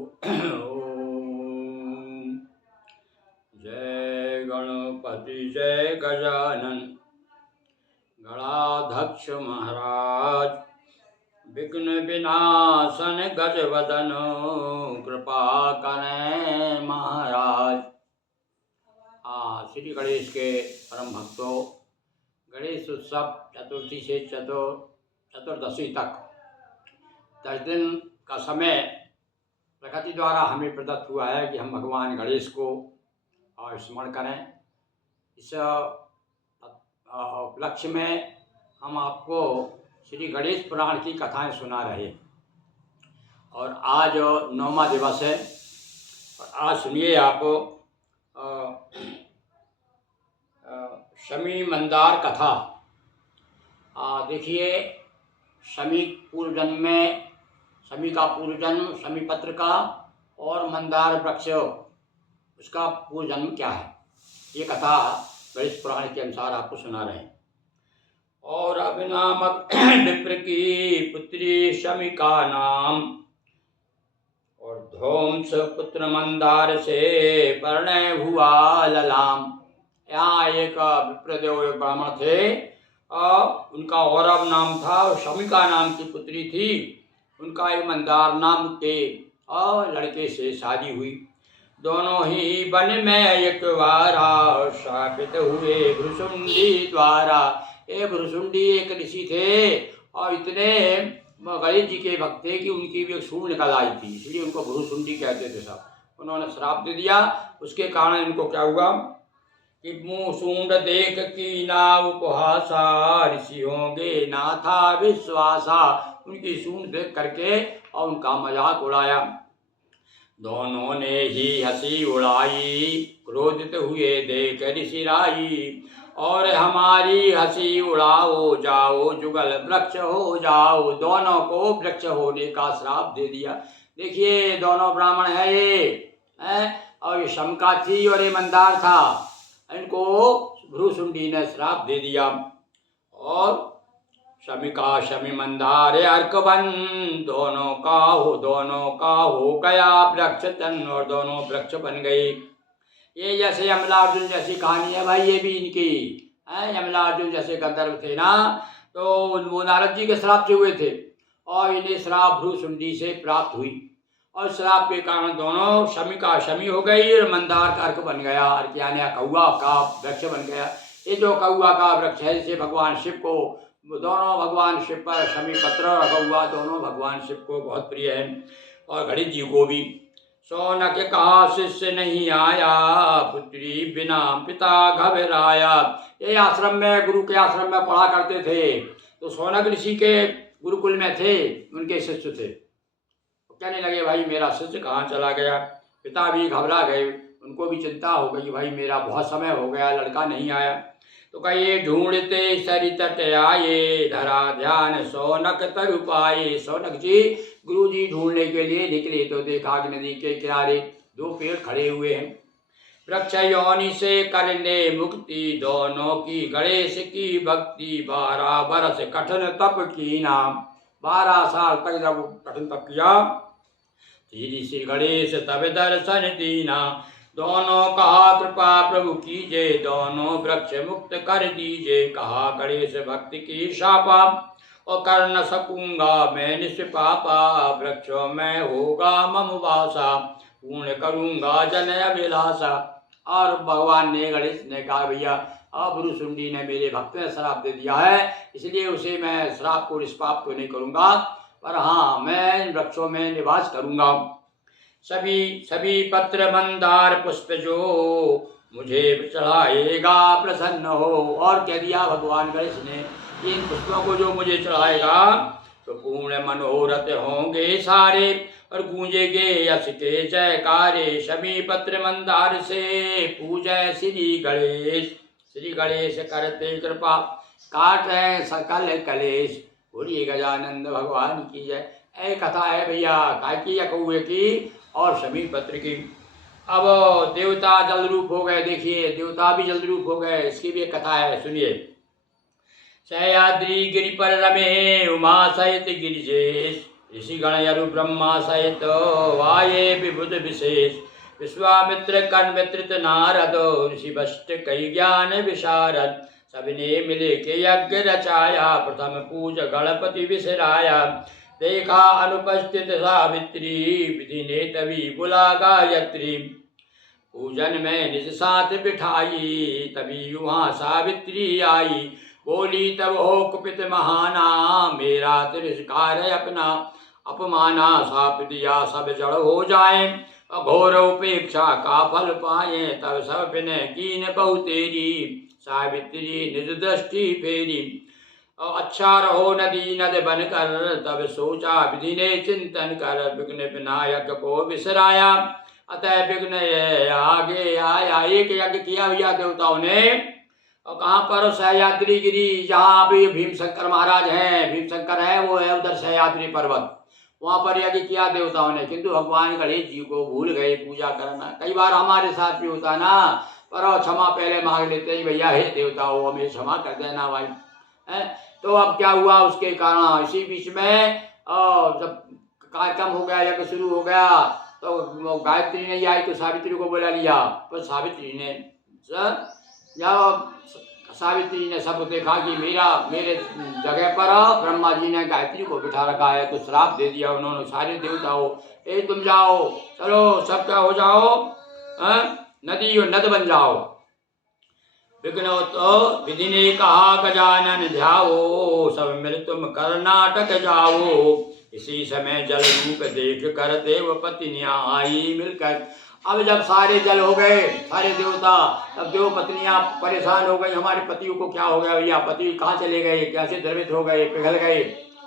ओम जय गणपति जय गजानन गणाध्यक्ष महाराज विघ्न विनाशन गजवदन कृपा करें महाराज। श्री गणेश के परम भक्तों, गणेश उत्सव चतुर्थी से चतुर्दशी तक 10 दिन का समय प्रकृति द्वारा हमें प्रदत्त हुआ है कि हम भगवान गणेश को स्मरण करें। इस उपलक्ष्य में हम आपको श्री गणेश पुराण की कथाएं सुना रहे हैं और आज 9वां दिवस है। और आज सुनिए आप शमी मंदार कथा। देखिए, शमी पूर्व जन्म में शमी का पूर्व जन्म शमी पत्र का और मंदार वृक्ष उसका पूर्व जन्म क्या है, ये कथा गणेश पुराण के अनुसार आपको सुना रहे हैं। और अभिनामक विप्र की पुत्री शमी का नाम और ध्वंस पुत्र मंदार से परिणय हुआ ललाम। यहाँ एक विप्रदेव एक ब्राह्मण थे, उनका औरव नाम था, शमिका नाम की पुत्री थी, उनका एक मंदार नाम के लड़के से शादी हुई। दोनों ही वन में एक बारा शापित हुए भ्रुसुंडी द्वारा। ये भ्रुसुंडी एक ऋषि थे और इतने गणेश जी के भक्त थे कि उनकी भी एक सूंड निकल आई थी, इसलिए उनको भ्रुसुंडी कहते थे सब। उन्होंने श्राप दे दिया, उसके कारण इनको क्या हुआ कि मुँह सूंड देख की ना उपहासा, ऋषि होंगे ना था विश्वासा। उनकी सूंड देख करके और उनका मजाक उड़ाया। दोनों ने ही हंसी उड़ाई, क्रोधित हुए देख ऋषि राई। और हमारी हंसी उड़ाओ जाओ, जुगल वृक्ष हो जाओ। दोनों को वृक्ष होने का श्राप दे दिया। देखिए, दोनों ब्राह्मण है ये और ये शमका थी और ये मंदार था। इनको भ्रुसुंडी ने श्राप दे दिया और शमिका शमी मंदार अर्कवन दोनों का हो गया वृक्ष तन और दोनों वृक्ष बन गए। ये जैसे यमला अर्जुन जैसी कहानी है भाई, ये भी इनकी है। यमला अर्जुन जैसे गंधर्व थे ना, तो वो नारद जी के श्राप से हुए थे और इन्हें श्राप भ्रुसुंडी से प्राप्त हुई और श्राप के कारण दोनों शमिका शमी हो गई और मंदार का अर्क बन गया। अर्क यानी कौआ का वृक्ष बन गया। ये जो कौआ का वृक्ष है, इसे भगवान शिव को, दोनों भगवान शिव पर शमी पत्र और कौआ दोनों भगवान शिव को बहुत प्रिय है और गणेश जी को भी। सौनक कहा शिष्य नहीं आया, पुत्री बिना पिता घबराया। ये आश्रम में, गुरु के आश्रम में पढ़ा करते थे, तो सौनक ऋषि के गुरुकुल में थे, उनके शिष्य थे। कहने लगे भाई मेरा शिष्य कहाँ चला गया। पिता भी घबरा गए, उनको भी चिंता हो गई, भाई मेरा बहुत समय हो गया, लड़का नहीं आया। तो कहिए ढूंढते सरित तट आए, धरा ध्यान सौनक तरु पाए। सौनक जी गुरु जी ढूंढने के लिए निकले तो देखा कि नदी के किनारे 2 पेड़ खड़े हुए हैं। वृक्ष योनि से करने मुक्ति, दोनों की गणेश की भक्ति। 12 बरस कठिन तप की नाम। 12 साल तक जब कठिन तप किया, श्री गणेश तब दर्शन दीना। दोनों कहा कृपा प्रभु कीजे, दोनों वृक्ष मुक्त कर दीजे। कहा गणेश भक्ति की शापा, और कर न सकूंगा मैं निष्पापा। वृक्षों में होगा मम वासा, पूर्ण करूंगा जन अभिलाषा। और भगवान ने, गणेश ने कहा भैया भ्रुसुंडी ने मेरे भक्त ने श्राप दे दिया है, इसलिए उसे मैं श्राप को निष्पाप तो नहीं करूंगा, पर हाँ मैं इन वृक्षों में निवास करूंगा। सभी पत्र मंदार पुष्प जो मुझे चढ़ाएगा प्रसन्न हो। और कह दिया भगवान गणेश ने, इन पुष्पों को जो मुझे चढ़ाएगा तो पूर्ण मनोरथ होंगे सारे और गूंजेगे यश के जयकारे। शमी पत्र मंदार से पूजय श्री गणेश। श्री गणेश करते कृपा, काटे सकल कलेश। बोलिए गजानंद भगवान की जय। ऐ कथा है भैया काय की, या कौए की और शमी पत्र की। अब देवता जल रूप हो गए। देखिए, देवता भी जल रूप हो गए, इसकी भी एक कथा है, सुनिए। सह्याद्री गिरि पर रमे उमा सहित गिरिजेश, ऋषिगण यरु ब्रह्मा सहित वाये विबुध विशेष विश्वामित्र कन्मित्रित नारद ऋषि वशिष्ठ कई ज्ञान विशारद सबने मिले के यज्ञ रचाया प्रथम पूज गणपति विसराया देखा अनुपस्थित सावित्री विधि ने तभी बुला गायत्री पूजन में निज साथ बिठाई तभी वहाँ सावित्री आई बोली तब हो कुपित महाना मेरा तिरस्कार अपना अपमाना साप दिया सब जड़ हो जाए अघोर उपेक्षा का फल पाए तब सब विनय कीन बहु तेरी सावित्री निज दृष्टि फेरी अच्छा रहो नदी नद बनकर तब सोचा विधि ने चिंतन कर विघ्न विनायक को विसराया अतः विघ्न आगे आया। एक यज्ञ किया भैया देवताओं ने और कहाँ पर सह्याद्री गिरी जहाँ अभी भीमशंकर महाराज हैं, भीमशंकर है वो है उधर सह्याद्री पर्वत, वहाँ पर यज्ञ किया देवताओं ने, किंतु भगवान गणेश जी को भूल गए पूजा करना। कई बार हमारे साथ भी होता ना, पर क्षमा पहले मांग लेते हैं भैया हे देवताओं हमें क्षमा कर देना भाई है। तो अब क्या हुआ उसके कारण इसी बीच में जब कार्यक्रम हो गया यज्ञ शुरू हो गया तो गायत्री नहीं आई तो सावित्री को बुला लिया। पर सावित्री ने सब देखा कि मेरे जगह पर ब्रह्मा जी ने गायत्री को बिठा रखा है, तो श्राप दे दिया उन्होंने सारे देवताओं, ए तुम जाओ चलो सब क्या हो जाओ नदी और नद बन जाओ। विघ्नो तो विधि ने कहा गजानन ध्याओ सब मिल तुम कर्नाटक जाओ। इसी समय जल रूप देख कर देव पत्नियां आई मिलकर। अब जब सारे जल हो गए सारे देवता, तब देव पत्नियां परेशान हो गई हमारे पतियों को क्या हो गया भैया, पति कहाँ चले गए, कैसे द्रवित हो गए पिघल गए।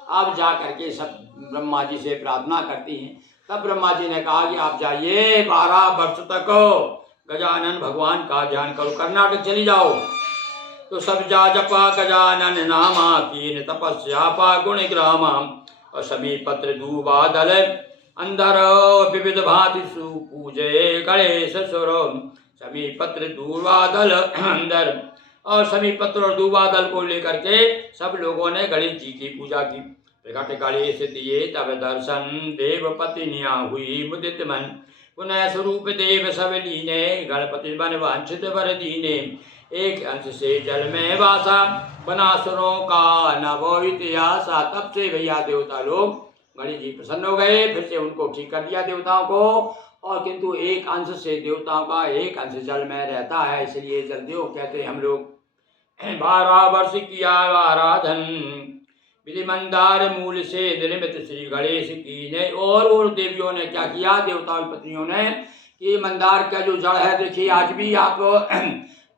अब जा करके सब ब्रह्मा जी से प्रार्थना करती हैं। तब ब्रह्मा जी ने कहा कि आप जाइए 12 वर्ष तक गजानन भगवान का ध्यान करो, कर्नाटक चली जाओ। तो सब जा जपा गजानन नामा कीन तपस्या पा गुण ग्रामा और समीपत्र दूबादल अंधर विविध भांति सुपूजे गणेश सुर। समीपत्र दूबादल अंदर और समीपत्र और दूबादल को लेकर के सब लोगों ने गणेश जी की पूजा की। प्रकट गणेश दिए तब दर्शन देव पत्नियां हुई मुदित मन। पुनः स्वरूप देव सब लीने गणपति बन वांछित वर दीने। एक अंश से जल में वासा बना सुरों का नवो इतिहासा। तब से भैया देवता लोग गणेश जी प्रसन्न हो गए, फिर से उनको ठीक कर दिया देवताओं को। और किंतु एक अंश से देवताओं का एक अंश जल में रहता है, इसलिए जलदेव कहते हैं हम लोग। 12 वर्ष किया आराधन विधि मंदार मूल से निर्मित श्री गणेश की ने। और देवियों ने क्या किया देवताओं पत्नियों ने कि मंदार का जो जड़ है देखिए आज भी आप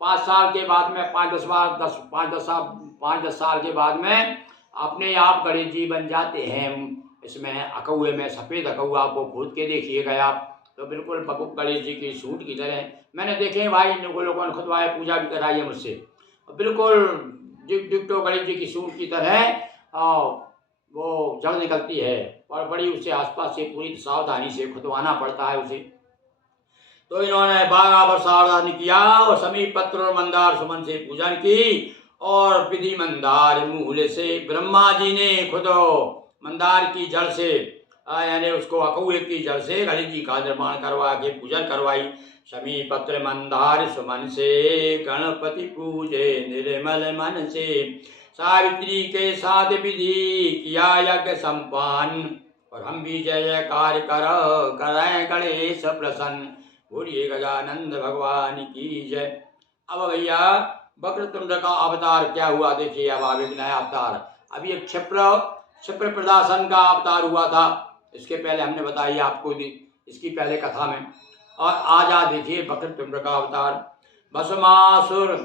5 साल के बाद में 5-10 साल के बाद में अपने आप गणेश जी बन जाते हैं। इसमें अकौए में सफ़ेद अकौआ को खोद के देखिएगा आप तो बिल्कुल गणेश जी की सूट की तरह मैंने देखे भाई, इन लोगों ने खुदवाए पूजा भी कराई है मुझसे, बिल्कुल डिप्टो गणेश जी की सूट की तरह वो जड़ निकलती है और बड़ी उसे आसपास से पूरी सावधानी से खुदवाना पड़ता है उसे। तो इन्होंने 12 वर्ष आराधना किया और समीप पत्र और मंदार सुमन से पूजन की। और विधि मंदार मूल से ब्रह्मा जी ने खुद मंदार की जड़ से यानी उसको अकौए की जड़ से गणेश जी का निर्माण करवा के पूजन करवाई। समीप पत्र मंदार सुमन से गणपति पूजे निर्मल मन से। सावित्री के साथ विधि किया यज्ञ संपन्न और हम भी जय जयकार करें गणेश प्रसन्न। बोलिए गजानंद भगवान की जय। अब भैया वक्रतुंड का अवतार क्या हुआ देखिए। अब एक नया अवतार, अभी एक क्षिप्र प्रदासन का अवतार हुआ था, इसके पहले हमने बताई आपको इसकी पहले कथा में। और आज आ देखिए वक्रतुंड का अवतार। भस्मासुर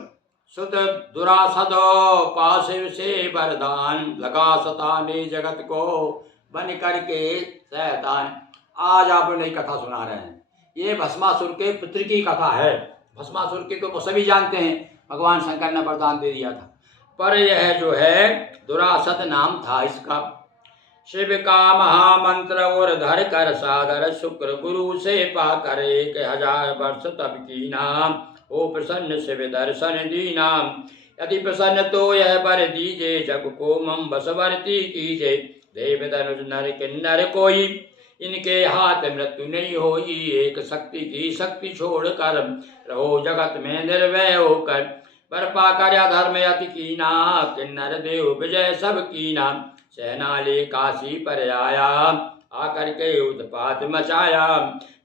सुत दुरासद पाशिव से वरदान लगा सताने जगत को बन करके शैतान। आज आपको नई कथा सुना रहे हैं। ये भस्मासुर के पुत्र की कथा है। भस्मासुर के तो सभी जानते हैं, भगवान शंकर ने वरदान दे दिया था। पर यह जो है दुरासद नाम था इसका। शिव का महामंत्र और धर कर सादर शुक्र गुरु से पा कर 1000 वर्ष तब की नाम ओ प्रसन्न शिव दर्शन दीनाम। यदि प्रसन्न तो यह वर दीजे जग को मम बसवर्ती कीजे। देव धनुष नर किन्नर कोई, इनके हाथ मृत्यु नहीं होई। एक शक्ति की शक्ति छोड़कर रहो जगत में निर्भय होकर। बर्पा कर्या धर्म अति कीना, किन्नर देव विजय सब कीना। सेना ले काशी पर आया, आकर के उत्पात मचाया।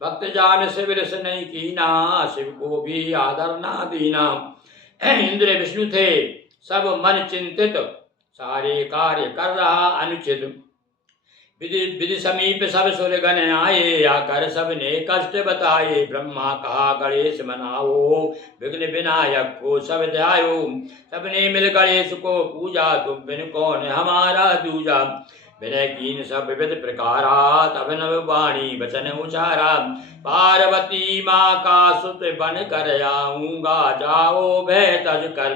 भक्त जान शिविर से नहीं कीना, शिव को भी आदर ना दीना। इंद्र विष्णु थे सब मन चिंतित, सारे कार्य कर रहा अनुचित। विधि विधि समीप सब सुरगण आए, आकर सबने कष्ट बताए। ब्रह्मा कहा गणेश मनाओ, विघ्न विनायक को सब ध्यायो। सबने मिल गणेश को पूजा, तुम बिन कौन हमारा दूजा। विनय कीन सब विविध प्रकारा, तब नव वाणी वचन उचारा। पार्वती माँ का सुत बन कर आऊंगा, जाओ भय तज कर।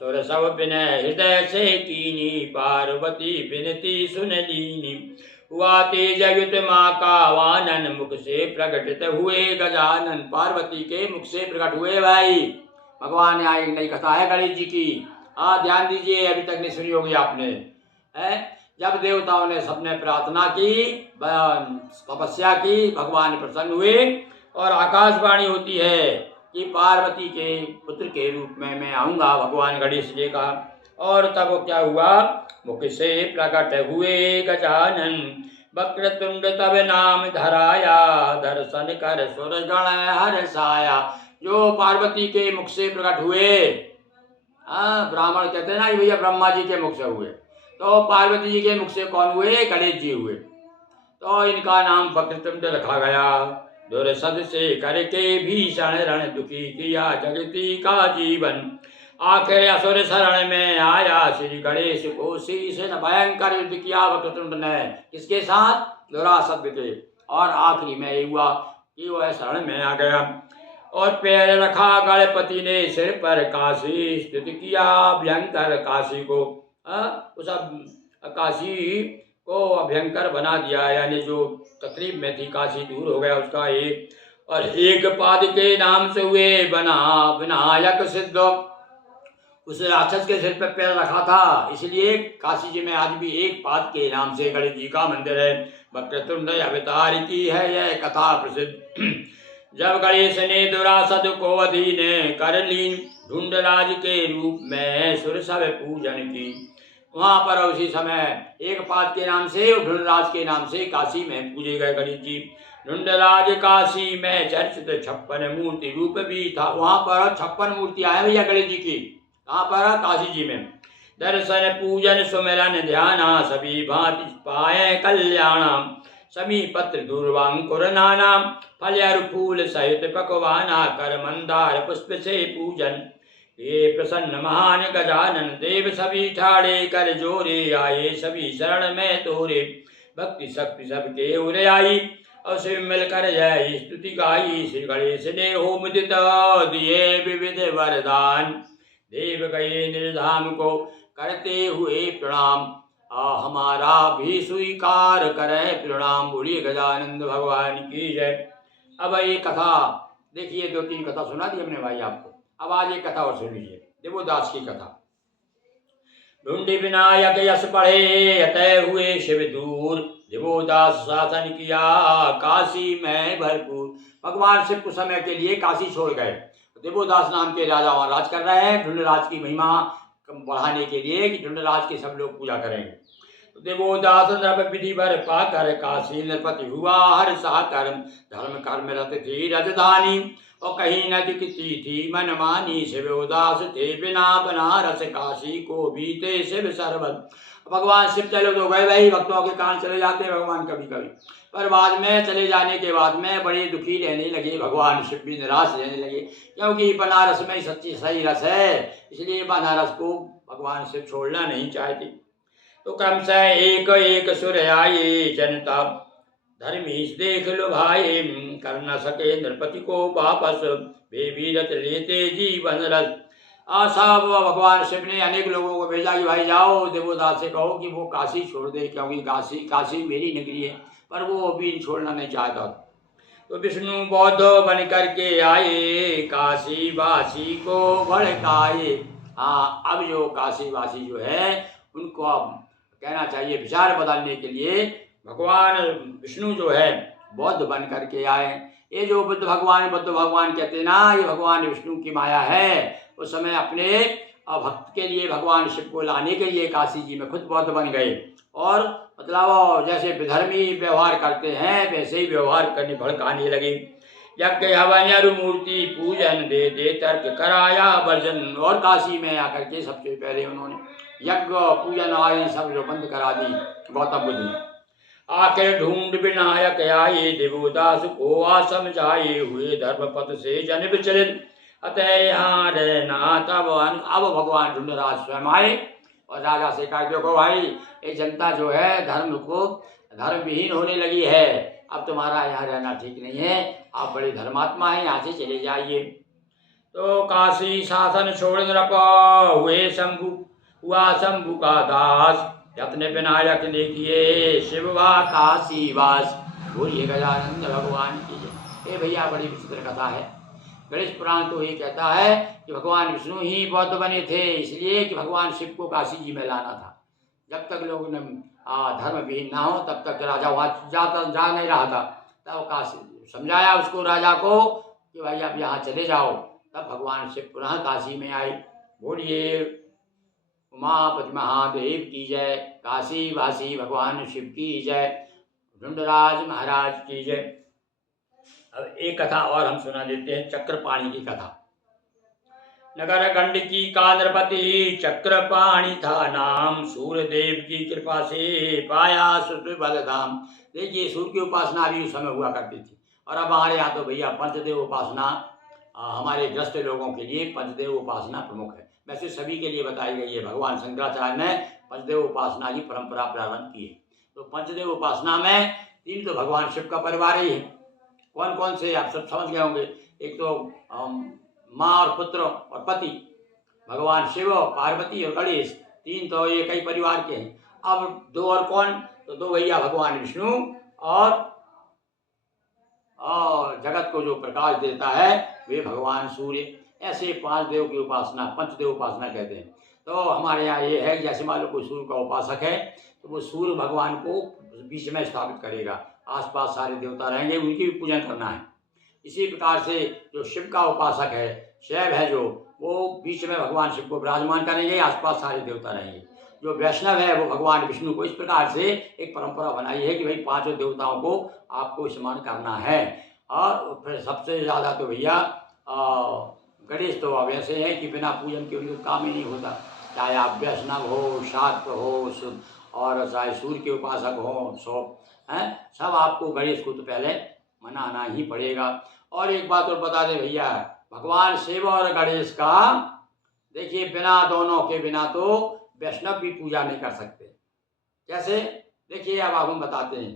सुर सब विनय हृदय से कीनी, पार्वती विनती सुन लीनी। हुआ तेजयुत माँ का वानन, मुख से प्रकटित हुए गजानन। पार्वती के मुख से प्रकट हुए भाई भगवान। यहाँ एक नई कथा है गणेश जी की। ध्यान दीजिए, अभी तक नहीं सुनी होगी आपने। जब देवताओं ने सबने प्रार्थना की, तपस्या की, भगवान प्रसन्न हुए और आकाशवाणी होती है कि पार्वती के पुत्र के रूप में मैं आऊँगा, भगवान गणेश जी का। और तब क्या हुआ, मुख से प्रकट हुए गजानन। वक्रतुंड तब नाम धराया, दर्शन कर सुरगण हर्षाया। जो पार्वती के मुख से प्रकट हुए, ब्राह्मण कहते हैं ना भैया ब्रह्मा जी के मुख से हुए, तो पार्वती जी के मुख से कौन हुए, गणेश जी हुए। तो इनका नाम वक्रतुंड रखा गया। दुर्सद से करके भीषण रण, दुखी किया जगती का जीवन। आखिर असुर शरण में आया, श्री गणेश को शीश न भयंकर युद्ध किया वक्रतुंड ने। किसके साथ, दुरासद के। और आखिरी में ये हुआ कि वह शरण में आ गया और पैर रखा गणपति ने सिर पर, काशी स्तुति किया भयंकर काशी को। उस काशी को अभयंकर बना दिया, यानी जो तकलीफ में थी काशी दूर हो गया उसका एक। और एक पाद के नाम से हुए बना विनायक सिद्ध। उस राक्षस के सिर पर पैर रखा था, इसलिए काशी जी में आज भी एक पाद के नाम से गणेश जी का मंदिर है। वक्रतुंड अवतार की है यह कथा प्रसिद्ध। जब गणेश ने दुरासद को अधीन कर लीन, ढूंढराज के रूप में सुर सब पूजन की। वहाँ पर उसी समय एक पाद के नाम से और ढूंढराज के नाम से काशी में पूजे गए गणेश जी। ढूंढराज काशी में चर्चित 56 मूर्ति रूप भी था। वहाँ पर 56 मूर्तियाँ हैं भैया गणेश जी की। कहाँ पर, काशी जी में। दर्शन पूजन सुमिरन ध्याना, सभी भांति पाए कल्याणा। समी पत्र दूर्वांकुर नाना, फल अरु फूल सहित पकवाना। कर मंदार पुष्प से पूजन, ये प्रसन्न महान गजानन। देव सभी ठाड़े कर जोरे, आए सभी शरण में तोरे। भक्ति शक्ति सबके उरे आई, और शिव मिलकर जय स्तुति गाई। श्री गणेश ने होम दित दिए विविध वरदान। देव गए निर्धाम को करते हुए प्रणाम, हमारा भी स्वीकार करे प्रणाम। बोलिए गजानंद भगवान की जय। अब ये कथा देखिए, 2-3 कथा सुना दी हमने भाई आपको। अब आज एक कथा और सुन लीजिए, देवोदास की कथा। ढूंढी विनायक यश पढ़े, अतः हुए शिव दूर। देवोदास शासन किया काशी में भरपूर। भगवान शिव कुछ समय के लिए काशी छोड़ गए। देवोदास नाम के राजा वहाँ राज कर रहे हैं, ढूंढराज की महिमा बढ़ाने के लिए कि ढूंढराज के सब लोग पूजा करेंगे। तो देवोदास नृप विधि भर पाकर, काशी नृपति हुआ हर साकर। धर्म कर्म रत थी राजधानी, और कहीं न दिखती थी मनमानी। शिवोदास थे बिना बनारस, काशी को बीते शिव सर्वत। भगवान शिव चले तो गए भाई, भक्तों के कारण चले जाते हैं भगवान कभी कभी, पर बाद में चले जाने के बाद में बड़े दुखी रहने लगे भगवान शिव भी, निराश रहने लगे। क्योंकि बनारस में सच्ची सही रस है, इसलिए बनारस को भगवान शिव छोड़ना नहीं चाहते। तो क्रम से एक एक सुर आए, जनता धर्मीश देख लो भाई। कर न सके नृपति को वापस, वे भी रत लेते जीवन रस। आशा भगवान शिव ने अनेक लोगों को भेजा कि भाई जाओ देवोदास से कहो कि वो काशी छोड़ दे, क्योंकि काशी मेरी नगरी है, पर वो भी छोड़ना नहीं चाहता। तो विष्णु बौद्ध बन करके आए, काशी वासी को भड़काए। हाँ, अब जो काशी वासी जो है उनको अब कहना चाहिए विचार बदलने के लिए भगवान विष्णु जो है बौद्ध बन करके आए। ये जो बुद्ध भगवान कहते हैं ना, ये भगवान विष्णु की माया है। उस समय अपने भक्त के लिए भगवान शिव को लाने के लिए काशी जी में खुद बौद्ध बन गए और मतलब जैसे विधर्मी व्यवहार करते हैं वैसे ही व्यवहार करने भड़काने लगे। यज्ञ हवन मूर्ति पूजन दे दे तर्क कराया वर्जन। और काशी में आकर के सबसे पहले उन्होंने यज्ञ पूजन आदि सब जो बंद करा दी गौतम बुद्ध ने। आखिर ढूंढ विनायक आए देवदास को आ समझाए हुए धर्म पथ से जन विचलित अतः यहाँ रहना। तब अब भगवान ढूंढराज स्वयं आए और राजा से कहा देखो भाई, ये जनता जो है धर्म विहीन होने लगी है, अब तुम्हारा यहाँ रहना ठीक नहीं है, आप बड़े धर्मात्मा हैं, यहाँ से चले जाइए। तो काशी शासन छोड़ नृप हुए हुआ शंभु का दास यत्न विनायक ने किए शिववा काशी वास। बोलिए गजानंद भगवान की जय। ये भैया बड़ी विचित्र कथा है। गणेश पुराण तो ये कहता है कि भगवान विष्णु ही बौद्ध बने थे इसलिए कि भगवान शिव को काशी जी में लाना था। जब तक लोग धर्म विहीन ना हो तब तक राजा वहाँ जा नहीं रहा था। तब काशी समझाया उसको राजा को कि भाई अब यहाँ चले जाओ। तब भगवान शिव पुनः काशी में आए। बोलिए उमापति महादेव की जय। काशी वासी भगवान शिव की जय। ढूंढराज महाराज की जय। अब एक कथा और हम सुना देते हैं, चक्रपाणी की कथा। नगर गंडकी का नृपति चक्रपाणी था नाम, सूर्यदेव की कृपा से पाया सुर बलधाम। देखिए सूर्य की उपासना भी उस समय हुआ करती थी और अब हमारे यहाँ तो भैया पंचदेव उपासना हमारे ग्रस्त लोगों के लिए पंचदेव उपासना प्रमुख है। वैसे सभी के लिए बताई गई है। भगवान शंकराचार्य ने पंचदेव उपासना की परंपरा प्रारंभ की है। तो पंचदेव उपासना में तीन तो भगवान शिव का परिवार ही है। कौन कौन से आप सब समझ गए होंगे। एक तो माँ और पुत्र और पति भगवान शिव, पार्वती और गणेश, तीन तो ये कई परिवार के हैं। अब दो और कौन, तो दो भैया भगवान विष्णु और जगत को जो प्रकाश देता है वे भगवान सूर्य। ऐसे पांच देव की उपासना पंचदेव उपासना कहते हैं। तो हमारे यहाँ ये है जैसे मान लो कोई सूर्य का उपासक है तो वो सूर्य भगवान को बीच में स्थापित करेगा, आसपास सारे देवता रहेंगे, उनकी भी पूजन करना है। इसी प्रकार से जो शिव का उपासक है, शैव है जो, वो बीच में भगवान शिव को विराजमान करेंगे, आसपास सारे देवता रहेंगे। जो वैष्णव है वो भगवान विष्णु को। इस प्रकार से एक परंपरा बनाई है कि भाई पांचों देवताओं को आपको स्मरण करना है। और फिर सबसे ज़्यादा तो भैया गणेश तो अब ऐसे हैं कि बिना पूजन के उनका काम ही नहीं होता। चाहे आप वैष्णव हो, शाक्त हो और चाहे सूर्य के उपासक हो, सब आपको गणेश को तो पहले मनाना ही पड़ेगा। और एक बात और बता दें भैया, भगवान शिव और गणेश का देखिए बिना दोनों के बिना तो वैष्णव भी पूजा नहीं कर सकते। कैसे, देखिए अब हम बताते हैं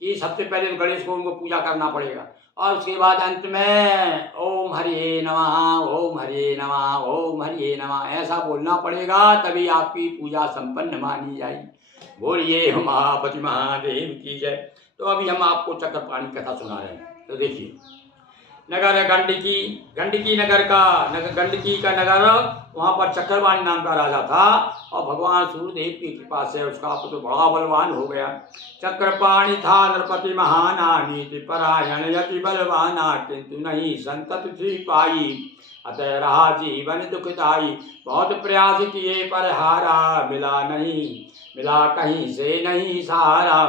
कि सबसे पहले तो गणेश को उनको पूजा करना पड़ेगा और उसके बाद अंत में ओम हरिये नमः, ओम हरिये नमः, ओम हरिये नमः ऐसा बोलना पड़ेगा, तभी आपकी पूजा संपन्न मानी जाएगी। बोलिए उमापति महादेव की जय। तो अभी हम आपको चक्रपाणी कथा सुना रहे हैं। तो देखिए नगर गंडकी गंडकी का नगर, वहाँ पर चक्रपाणी नाम का राजा था और भगवान सूर्यदेव की कृपा से उसका पुत्र बड़ा बलवान हो गया। चक्रपाणी था नृपति महाना, नीति परायण यति बलवाना, किंतु नहीं संतति पाई, अतः रहा जीवन दुखदाई। बहुत प्रयास किए पर हारा, मिला कहीं से नहीं सहारा।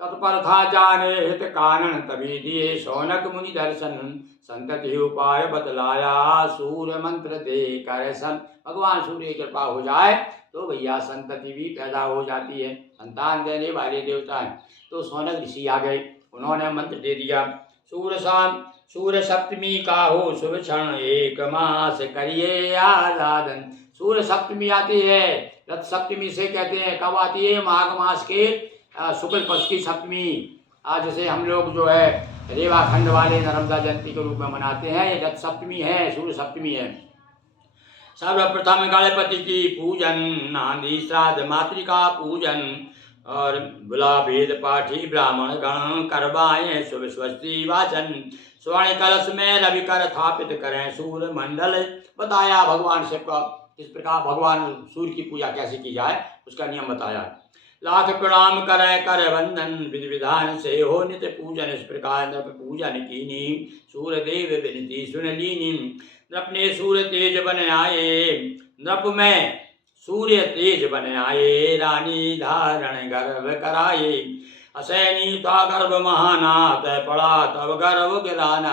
तत्पर था जाने हित कारण, तभी दिए शौनक मुनि दर्शन। संतति उपाय बतलाया, सूर्य मंत्र दे कर सन। भगवान सूर्य की कृपा हो जाए तो भैया संतति भी पैदा हो जाती है, संतान देने वाले देवता हैं। तो शौनक ऋषि आ गए, उन्होंने मंत्र दे दिया। सूर्य सप्तमी का हो शुभ क्षण, एक मास करिए आराधन। सूर्य सप्तमी आती है, रथ सप्तमी से कहते हैं, कब आती है, माघ मास के शुक्ल पक्ष की सप्तमी। आज जैसे हम लोग जो है रेवा खंड वाले नर्मदा जयंती के रूप में मनाते हैं, ये रथ सप्तमी है, सूर्य सप्तमी है। सर्वप्रथम गणपति की पूजन, नांदी श्राद्ध मातृका पूजन, और बुला वेद पाठी ब्राह्मण गण, करवाएं शुभ स्वस्ति वाचन। स्वर्ण कलश में रवि कर स्थापित करें सूर्य मंडल। बताया भगवान शिव का किस प्रकार भगवान सूर्य की पूजा कैसे की जाए, उसका नियम बताया। लाख प्रणाम करे कर बंधन, विधि विधान से हो नित्य पूजन। इस प्रकार नृप पूजन कीनी, सूर्य देव विनती सुन लीनी। नृप ने सूर्य तेज बन आए, नृप में सूर्य तेज बन आए। रानी धारण गर्भ कराए, असैनी था गर्भ महानाथ, पड़ा तब गर्भ गिराना।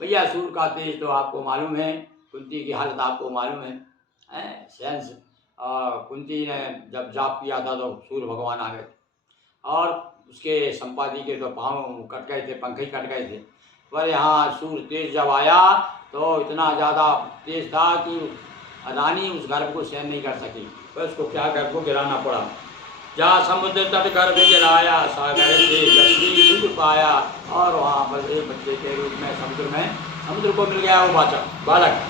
भैया सूर्य का तेज तो आपको मालूम है, कुंती की हालत आपको मालूम है। सेंस कुंती ने जब जाप किया था तो सूर्य भगवान आ गए और उसके संपादी के तो पाँव कट गए थे, पंख ही कट गए थे। पर यहाँ सूर्य तेज जब आया तो इतना ज़्यादा तेज था कि रानी उस गर्भ को सहन नहीं कर सकी, तो उसको क्या गर्भ को गिराना पड़ा। जहाँ समुद्र तट गर्भ गिराया, सागर से लक्ष्मी सुख पाया। और वहाँ पर एक बच्चे के रूप में समुद्र को मिल गया वो बालक।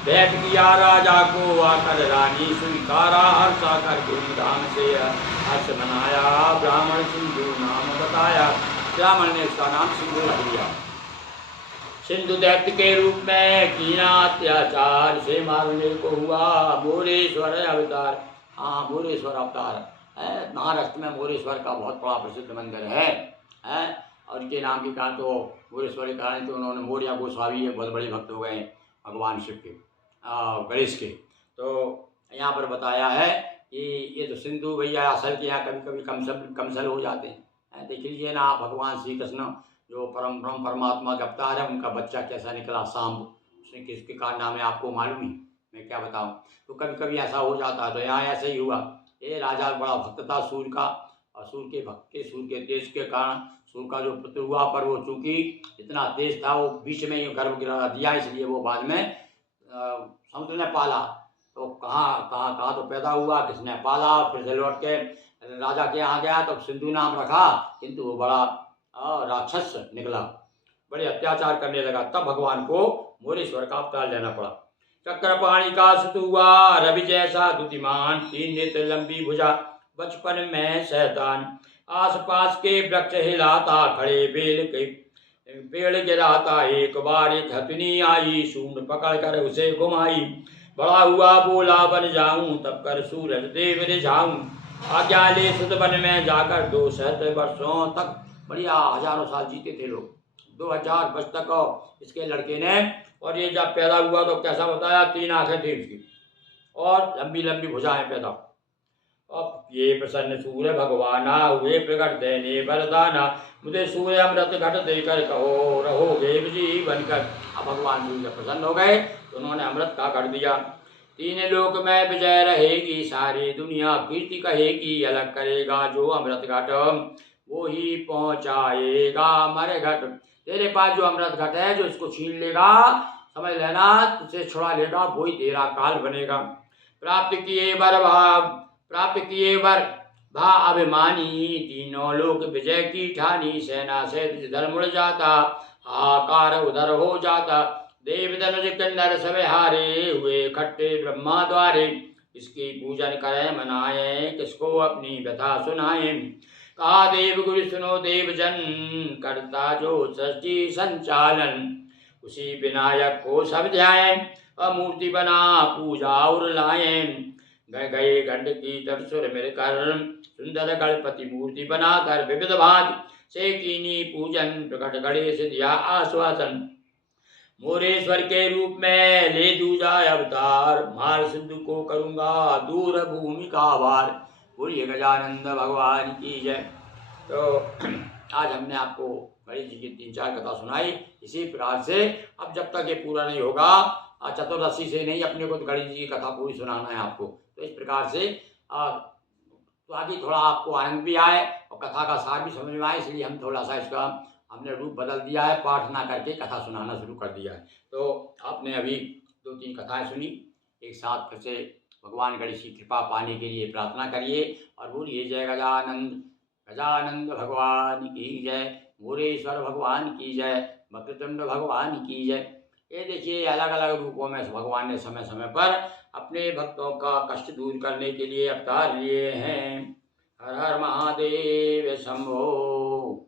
भेंट किया राजा को आकर रानी स्वीकारा, हर्षा कर धूमधाम से हर्ष मनाया। ब्राह्मण सिंधु नाम बताया, ब्राह्मण ने उसका नाम सिंधु रख दिया। सिंधु दैत्य के रूप में कीना अत्याचार, से मारने को हुआ मोरेश्वर अवतार। हाँ, मोरेश्वर अवतार है। महाराष्ट्र में मोरेश्वर का बहुत बड़ा प्रसिद्ध मंदिर है। और इनके नाम के कारण तो मोरेश्वर के कारण तो उन्होंने मोरिया गोस्वामी बहुत बड़े भक्त हो गए भगवान शिव के, गणेश के। तो यहाँ पर बताया है कि ये तो सिंधु भैया असल के यहाँ कभी कभी कमसल हो जाते हैं। देख लीजिए ना आप, भगवान श्री कृष्ण जो परम ब्रह्म परमात्मा के अवतार है, उनका बच्चा कैसा निकला सांब, उसने किसके कारण नाम है आपको मालूम ही, मैं क्या बताऊँ। तो कभी कभी ऐसा हो जाता है, तो यहाँ ऐसे ही हुआ। ये राजा बड़ा भक्त था सूर्य का, और सूर्य के भक्त के सूर्य के तेज के कारण सूर्य का जो पुत्र हुआ, पर वो चूंकि इतना तेज था वो बीच में ही गर्भ गिरा दिया, इसलिए वो बाद में समुद्र ने पाला। तो कहाँ तो पैदा हुआ, किसने पाला, फिर से लौट के राजा के यहाँ गया तो सिंधु नाम रखा, किंतु वो बड़ा राक्षस निकला, बड़े अत्याचार करने लगा। तब भगवान को मोरेश्वर का अवतार लेना पड़ा। चक्रपाणी का सुत हुआ रवि जैसा द्युतिमान, 3 नेत्र लंबी भुजा बचपन में शैतान। आसपास के वृक्ष हिलाता, खड़े बेल के पेड़ गिराता। एक बार एक हथनी आई, सूंड पकड़ कर उसे घुमाई। बड़ा हुआ बोला बन जाऊं, तब कर सूरज देव रिझाऊं। आज्ञा ले सुत वन में जाकर 200 वर्षों तक, बढ़िया हजारों साल जीते थे लोग, 2000 वर्ष तक इसके लड़के ने। और ये जब पैदा हुआ तो कैसा बताया, 3 आंखें थी उसकी और लंबी लंबी भुजाएं पैदा। अब ये प्रसन्न सूर्य भगवाना, हुए प्रकट देने वरदाना। मुझे सूर्य अमृत घट देकर कहो, रहोगे जीवन कर। अब भगवान सूर्य प्रसन्न हो गए तो उन्होंने अमृत का घट दिया। 3 लोक में विजय रहेगी, सारी दुनिया कीर्ति कहेगी। अलग करेगा जो अमृत घट, वो ही पहुँचाएगा मर घट। तेरे पास जो अमृत घट है, जो इसको छीन लेगा, समझ लेना तुझसे छुड़ा लेगा, वही तेरा काल बनेगा। प्राप्त किए वर भा अभिमानी, 3 लोक विजय की ठानी। सेना से धर्म उड़ जाता, हाहाकार उधर हो जाता। देव धनुज किन्नर सब हारे, हुए इकट्ठे ब्रह्मा द्वारे। इसकी पूजन करें मनाएं, किसको अपनी व्यथा सुनाएं। कहा देव गुरु सुनो देव जन, करता जो सृष्टि संचालन। उसी विनायक को सब ध्याएं, मूर्ति बना पूजा और लाएं। गए गंड की तट सुर मिलकर, सुंदर गणपति मूर्ति बनाकर। विविध भांति से कीनी पूजन, प्रकट गणेश दिया आश्वासन। मोरेश्वर के रूप में ले दूजा अवतार, मार सिंधु को करूंगा दूर भूमि का भार। बोलिए गजानंद भगवान की जय। तो आज हमने आपको गणेश जी की 3-4 कथा सुनाई। इसी प्रकार से अब जब तक ये पूरा नहीं होगा, चतुर्दशी से नहीं, अपने को तो गणेश जी की कथा पूरी सुनाना है आपको। तो इस प्रकार से तो आगे थोड़ा आपको आनंद भी आए और कथा का सार भी समझ में आए, इसलिए हम थोड़ा सा इसका हमने रूप बदल दिया है, पाठ ना करके कथा सुनाना शुरू कर दिया है। तो आपने अभी 2-3 कथाएं सुनी, एक साथ फिर से भगवान गणेश की कृपा पाने के लिए प्रार्थना करिए और बोलिए जय गजानंद भगवान की जय, मोरेश्वर भगवान की जय, वक्रतुंड भगवान की जय। ये देखिए अलग अलग रूपों में भगवान ने समय समय पर अपने भक्तों का कष्ट दूर करने के लिए अवतार लिए हैं। हर हर महादेव शंभो।